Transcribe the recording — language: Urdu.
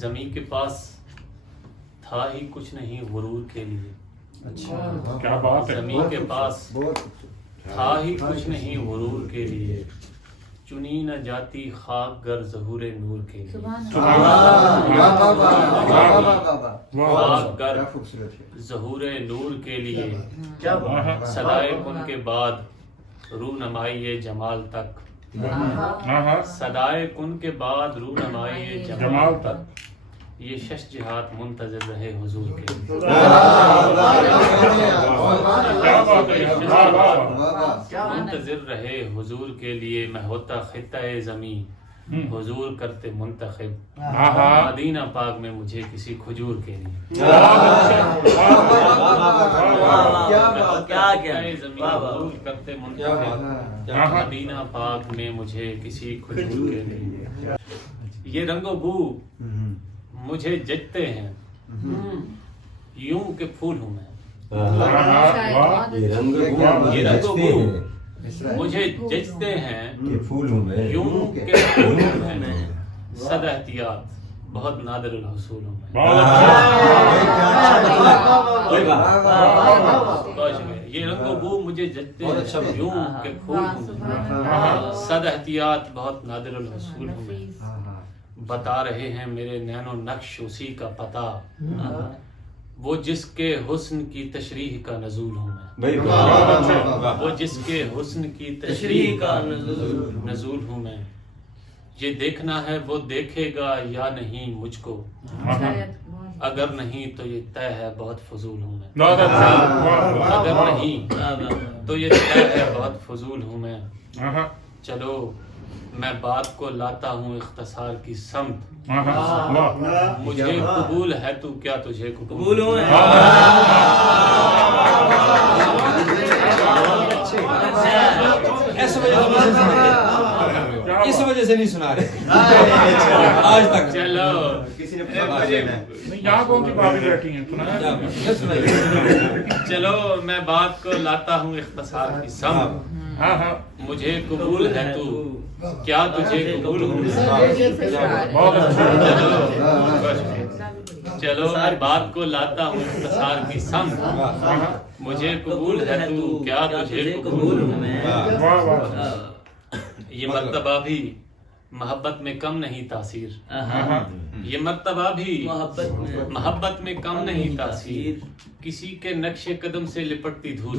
زمین کے پاس تھا ہی کچھ نہیں غرور کے لیے. اچھا کیا بات ہے. زمین کے پاس تھا ہی کچھ نہیں غرور کے لیے, چنی نہ جاتی خاک گر ظہور نور کے لیے. خاک گر ظہور نور کے لیے, صدائے کن کے بعد رونمائی جمال تک. صدائے کن کے بعد رونمائی جمال تک, یہ شش جہات منتظر رہے حضور کے لیے. منتظر رہے حضور کے لیے, میں ہوتا خطہ زمین حضور کرتے منتخب مدینہ پاک میں مجھے کسی کھجور کے لیے. زمین حضور کرتے منتخب مدینہ پاک میں مجھے کسی کھجور کے لیے. یہ رنگ و بو مجھے ججتے ہیں یوں کہ پھول ہوں میں. یہ رنگ و بو مجھے ججتے ہیں یوں کہ پھول ہوں میں. صد احتیاط بہت نادر الحصول ہوں میں. یہ رنگ و بو مجھے ججتے ہیں یوں کہ پھول ہوں میں. صد احتیاط بہت نادر الحصول ہوں میں. بتا رہے ہیں میرے نین و نقش اسی کا پتہ, وہ جس کے حسن کی تشریح کا نزول ہوں میں. وہ جس کے حسن کی تشریح کا نزول ہوں میں. یہ دیکھنا ہے وہ دیکھے گا یا نہیں مجھ کو, اگر نہیں تو یہ طے ہے بہت فضول ہوں میں. اگر نہیں تو یہ طے ہے بہت فضول ہوں میں. چلو میں بات کو لاتا ہوں اختصار کی سمت, مجھے قبول ہے تو کیا تجھے قبول ہوں. اس وجہ سے نہیں سنا رہے آج تک. چلو یہاں کون سی باتیں بیٹھی ہیں, چلو میں بات کو لاتا ہوں اختصار کی سمت, مجھے قبول ہے تو کیا تجھے قبول ہوں. چلو میں بات کو لاتا ہوں اختصار کی سمت, مجھے قبول ہے تو کیا تجھے قبول ہوں. یہ مرتبہ بھی محبت میں کم نہیں تاثیر, یہ مرتبہ بھی محبت میں کم نہیں تاثیر, کسی کے نقش قدم سے لپٹتی دھول.